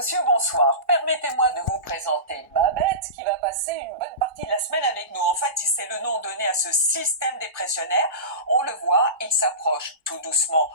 monsieur, bonsoir. Permettez-moi de vous présenter Babette qui va passer une bonne partie de la semaine avec nous. En fait, c'est le nom donné à ce système dépressionnaire. On le voit, il s'approche tout doucement,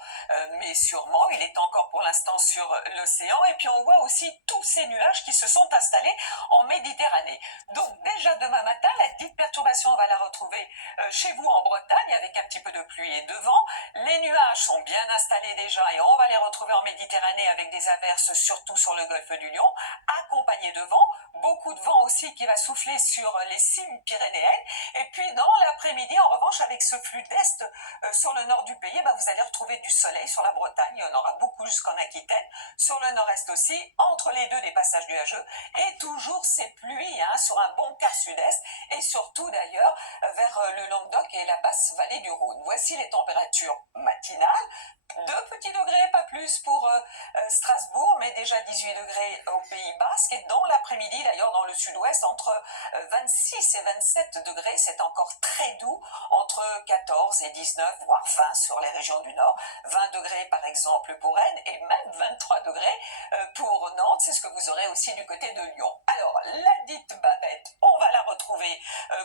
mais sûrement. Il est encore pour l'instant sur l'océan. Et puis on voit aussi tous ces nuages qui se sont installés en Méditerranée. Donc déjà demain matin, la dite perturbation, on va la retrouver chez vous en Bretagne avec un petit peu de pluie et de vent. Les nuages sont bien installés déjà et on va les retrouver en Méditerranée avec des averses surtout sur le golfe du Lion, accompagné de vent, beaucoup de vent aussi qui va souffler sur les cimes pyrénéennes. Et puis dans l'après-midi, en revanche, avec ce flux d'est sur le nord du pays, vous allez retrouver du soleil sur la Bretagne, il y en aura beaucoup jusqu'en Aquitaine, sur le nord-est aussi, entre les deux des passages nuageux, et toujours ces pluies sur un bon quart sud-est, et surtout d'ailleurs vers le Languedoc et la basse vallée du Rhône. Voici les températures matinales. 2 petits degrés, pas plus pour Strasbourg, mais déjà 18 degrés au Pays Basque. Et dans l'après-midi, d'ailleurs dans le sud-ouest, entre 26 et 27 degrés, c'est encore très doux, entre 14 et 19, voire 20 sur les régions du nord. 20 degrés par exemple pour Rennes et même 23 degrés pour Nantes, c'est ce que vous aurez aussi du côté de Lyon. Alors, la dite Babette, on va la retrouver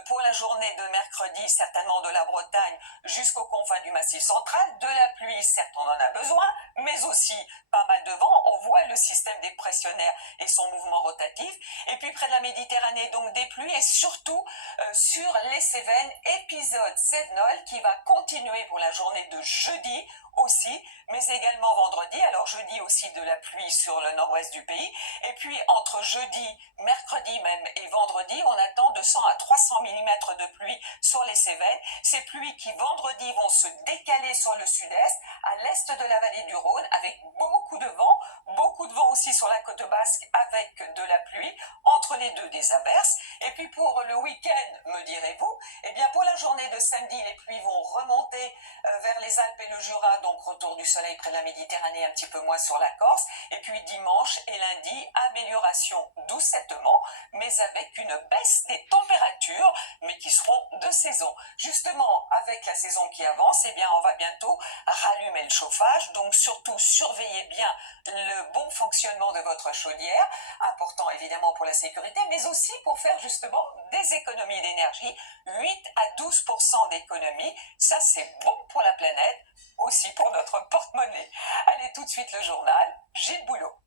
pour la journée de mercredi, certainement de la Bretagne jusqu'aux confins du Massif central. De la pluie, certes, on en a besoin, mais aussi pas mal de vent. On voit le système dépressionnaire et son mouvement rotatif. Et puis près de la Méditerranée, donc des pluies et surtout sur les Cévennes, épisode Cévenol qui va continuer pour la journée de jeudi aussi, mais également vendredi. Alors jeudi aussi de la pluie sur le nord-ouest du pays. Et puis entre jeudi, mercredi même et vendredi, on attend de 100 à 300 mm de pluie sur les Cévennes. Ces pluies qui vendredi vont se décaler sur le sud-est, à l'est de la vallée du Rhône, avec beaucoup de vent aussi sur la côte basque avec de la pluie, entre les deux des averses. Et puis pour le week-end, me direz-vous, eh bien pour la journée de samedi, les pluies vont remonter vers les Alpes et le Jura, donc retour du soleil près de la Méditerranée, un petit peu moins sur la Corse. Et puis dimanche et lundi, amélioration doucettement, mais avec une baisse des températures, mais qui seront de saison. Justement, avec la saison qui avance, eh bien on va bientôt rallumer le chauffage, donc surtout surveillez bien le bon fonctionnement de votre chaudière, important évidemment pour la sécurité, mais aussi pour faire justement des économies d'énergie, 8 à 12% d'économies, ça c'est bon pour la planète, aussi pour notre porte-monnaie. Allez, tout de suite le journal, Gilles Boulot.